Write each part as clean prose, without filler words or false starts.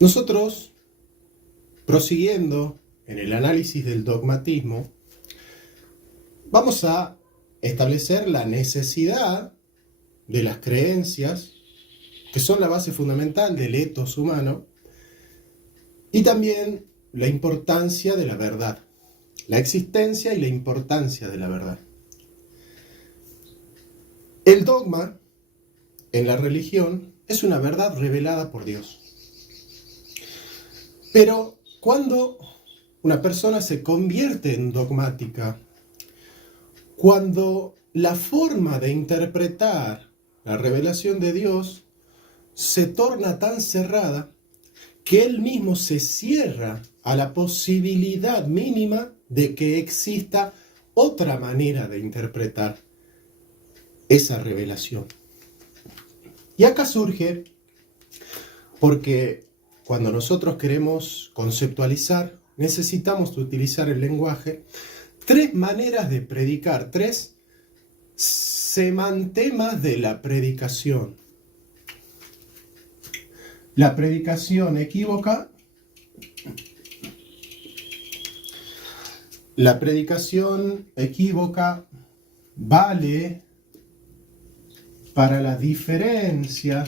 Nosotros, prosiguiendo en el análisis del dogmatismo, vamos a establecer la necesidad de las creencias, que son la base fundamental del ethos humano, y también la importancia de la verdad, la existencia y la importancia de la verdad. El dogma en la religión es una verdad revelada por Dios. Pero cuando una persona se convierte en dogmática, cuando la forma de interpretar la revelación de Dios se torna tan cerrada que él mismo se cierra a la posibilidad mínima de que exista otra manera de interpretar esa revelación. Y acá surge porque cuando nosotros queremos conceptualizar, necesitamos utilizar el lenguaje, tres maneras de predicar, tres semantemas de la predicación. La predicación equívoca, la predicación equívoca vale para la diferencia,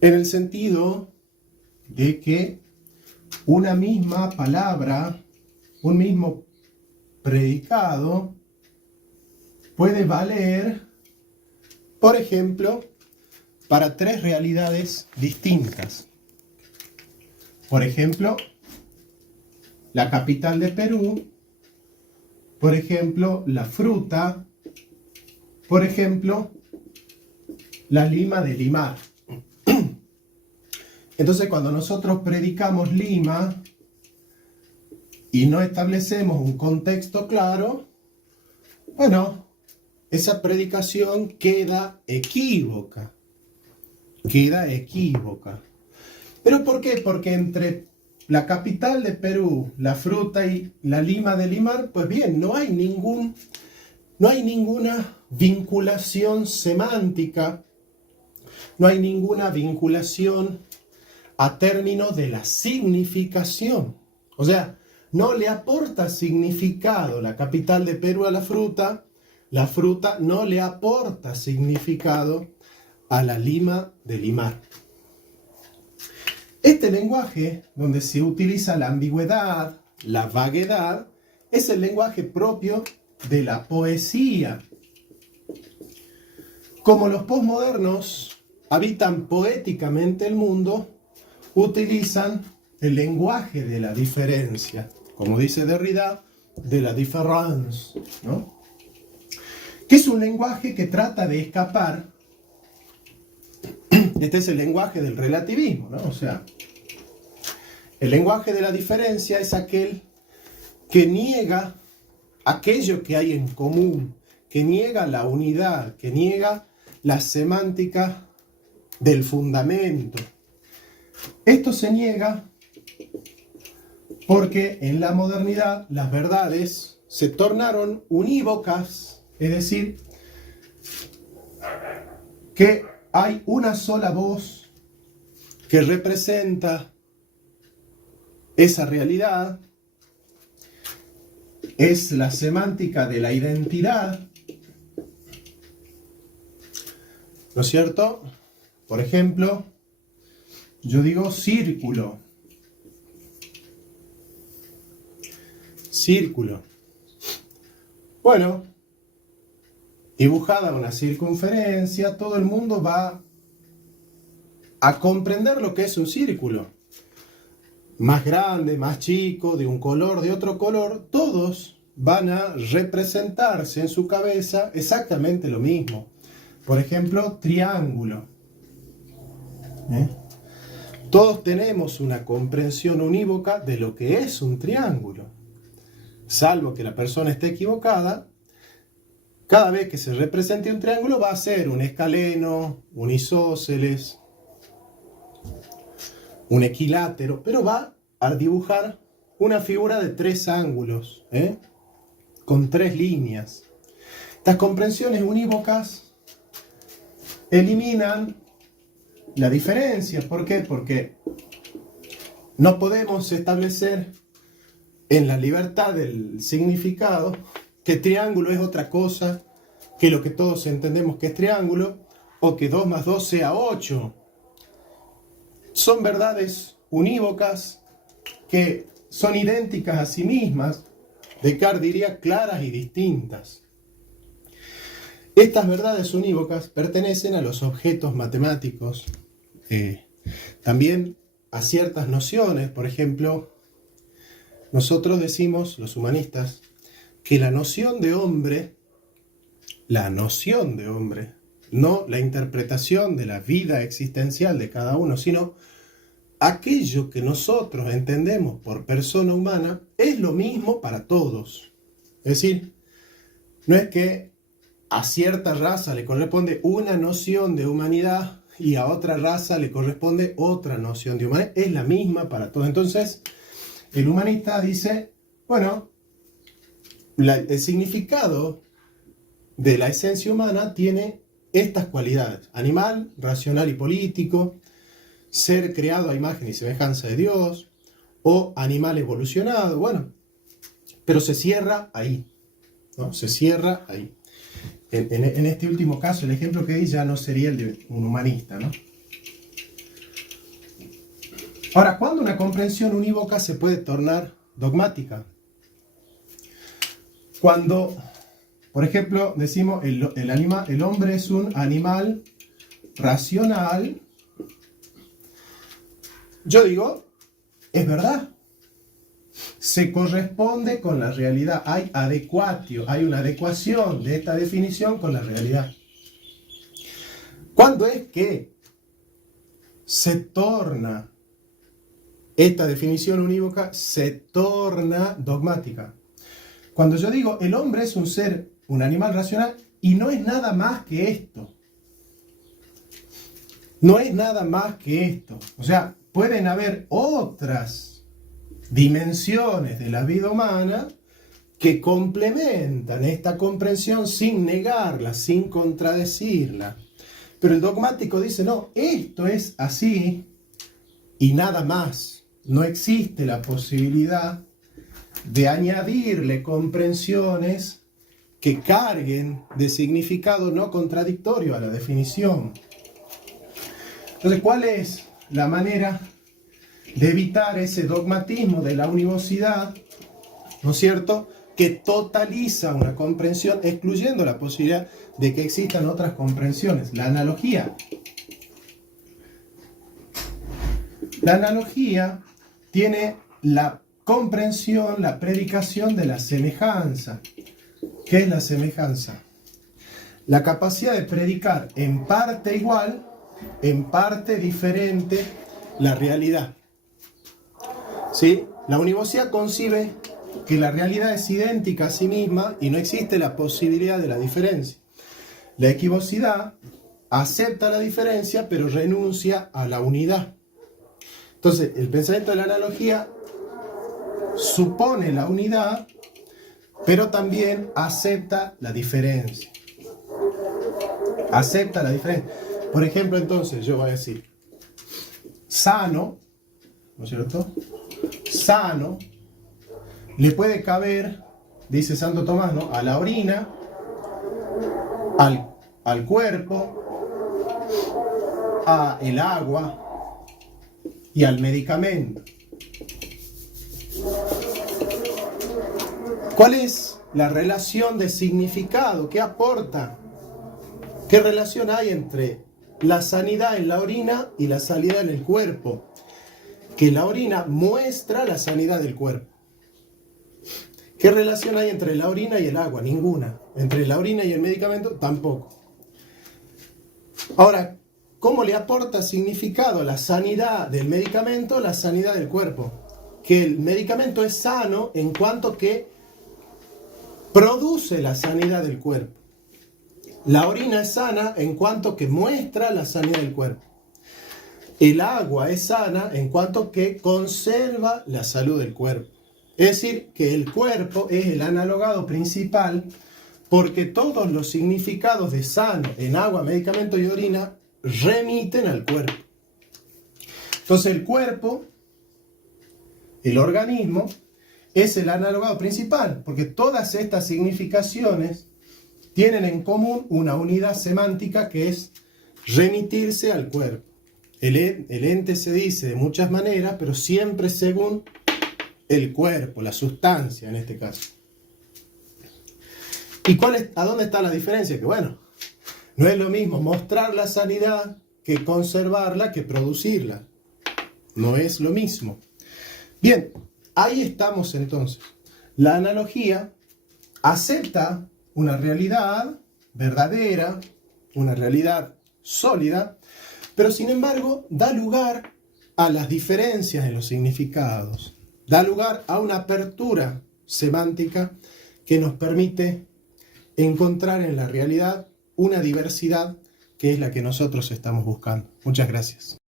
en el sentido de que una misma palabra, un mismo predicado, puede valer, por ejemplo, para tres realidades distintas. Por ejemplo, la capital de Perú, por ejemplo, la fruta, por ejemplo, la Lima de limar. Entonces, cuando nosotros predicamos Lima y no establecemos un contexto claro, bueno, esa predicación queda equívoca. ¿Pero por qué? Porque entre la capital de Perú, la fruta y la Lima de limar, pues bien, no hay ninguna vinculación semántica, no hay ninguna vinculación a términos de la significación. O sea, no le aporta significado la capital de Perú a la fruta no le aporta significado a la Lima de limar. Este lenguaje, donde se utiliza la ambigüedad, la vaguedad, es el lenguaje propio de la poesía. Como los posmodernos habitan poéticamente el mundo, utilizan el lenguaje de la diferencia, como dice Derrida, de la différence, ¿no? Que es un lenguaje que trata de escapar. Este es el lenguaje del relativismo, ¿no? O sea, el lenguaje de la diferencia es aquel que niega aquello que hay en común, que niega la unidad, que niega la semántica del fundamento. Esto se niega porque en la modernidad las verdades se tornaron unívocas, es decir, que hay una sola voz que representa esa realidad, es la semántica de la identidad, ¿no es cierto? Por ejemplo, yo digo círculo. Círculo. Bueno, dibujada una circunferencia, todo el mundo va a comprender lo que es un círculo. Más grande, más chico, de un color, de otro color, todos van a representarse en su cabeza exactamente lo mismo. Por ejemplo, triángulo. Todos tenemos una comprensión unívoca de lo que es un triángulo. Salvo que la persona esté equivocada, cada vez que se represente un triángulo va a ser un escaleno, un isósceles, un equilátero, pero va a dibujar una figura de tres ángulos, con tres líneas. Estas comprensiones unívocas eliminan la diferencia. ¿Por qué? Porque no podemos establecer en la libertad del significado que triángulo es otra cosa que lo que todos entendemos que es triángulo, o que 2 más 2 sea 8. Son verdades unívocas que son idénticas a sí mismas. Descartes diría claras y distintas. Estas verdades unívocas pertenecen a los objetos matemáticos, también a ciertas nociones. Por ejemplo, nosotros decimos, los humanistas, que la noción de hombre, no la interpretación de la vida existencial de cada uno, sino aquello que nosotros entendemos por persona humana, es lo mismo para todos. Es decir, no es que a cierta raza le corresponde una noción de humanidad y a otra raza le corresponde otra noción de humanidad. Es la misma para todos. Entonces, el humanista dice, bueno, el significado de la esencia humana tiene estas cualidades: animal, racional y político, ser creado a imagen y semejanza de Dios, o animal evolucionado. Bueno, pero se cierra ahí, ¿no? Se cierra ahí. En este último caso, el ejemplo que di ya no sería el de un humanista, ¿no? Ahora, ¿cuándo una comprensión unívoca se puede tornar dogmática? Cuando, por ejemplo, decimos el hombre es un animal racional. Yo digo, es verdad, se corresponde con la realidad, hay una adecuación de esta definición con la realidad. ¿Cuándo es que se torna esta definición unívoca, se torna dogmática? Cuando yo digo, el hombre es un ser, un animal racional, y no es nada más que esto. No es nada más que esto. O sea, pueden haber otras dimensiones de la vida humana que complementan esta comprensión sin negarla, sin contradecirla. Pero el dogmático dice, no, esto es así y nada más. No existe la posibilidad de añadirle comprensiones que carguen de significado no contradictorio a la definición. Entonces, ¿cuál es la manera de evitar ese dogmatismo de la univocidad, ¿no es cierto?, que totaliza una comprensión, excluyendo la posibilidad de que existan otras comprensiones? La analogía. La analogía tiene la comprensión, la predicación de la semejanza. ¿Qué es la semejanza? La capacidad de predicar en parte igual, en parte diferente, la realidad. ¿Sí? La univocidad concibe que la realidad es idéntica a sí misma y no existe la posibilidad de la diferencia. La equivocidad acepta la diferencia pero renuncia a la unidad. Entonces, el pensamiento de la analogía supone la unidad, pero también acepta la diferencia. Acepta la diferencia. Por ejemplo, entonces, yo voy a decir, sano, ¿no es cierto?, sano, le puede caber, dice Santo Tomás, ¿no?, a la orina, al cuerpo, a el agua y al medicamento. ¿Cuál es la relación de significado? ¿Qué aporta? ¿Qué relación hay entre la sanidad en la orina y la sanidad en el cuerpo? Que la orina muestra la sanidad del cuerpo. ¿Qué relación hay entre la orina y el agua? Ninguna. Entre la orina y el medicamento, tampoco. Ahora, ¿cómo le aporta significado a la sanidad del medicamento la sanidad del cuerpo? Que el medicamento es sano en cuanto que produce la sanidad del cuerpo. La orina es sana en cuanto que muestra la sanidad del cuerpo. El agua es sana en cuanto que conserva la salud del cuerpo. Es decir, que el cuerpo es el analogado principal porque todos los significados de sano en agua, medicamento y orina remiten al cuerpo. Entonces el cuerpo, el organismo, es el analogado principal, porque todas estas significaciones tienen en común una unidad semántica que es remitirse al cuerpo. El ente se dice de muchas maneras, pero siempre según el cuerpo, la sustancia en este caso. ¿Y a dónde está la diferencia? Que bueno, no es lo mismo mostrar la sanidad que conservarla, que producirla. No es lo mismo. Bien, ahí estamos entonces. La analogía acepta una realidad verdadera, una realidad sólida, pero sin embargo da lugar a las diferencias en los significados, da lugar a una apertura semántica que nos permite encontrar en la realidad una diversidad que es la que nosotros estamos buscando. Muchas gracias.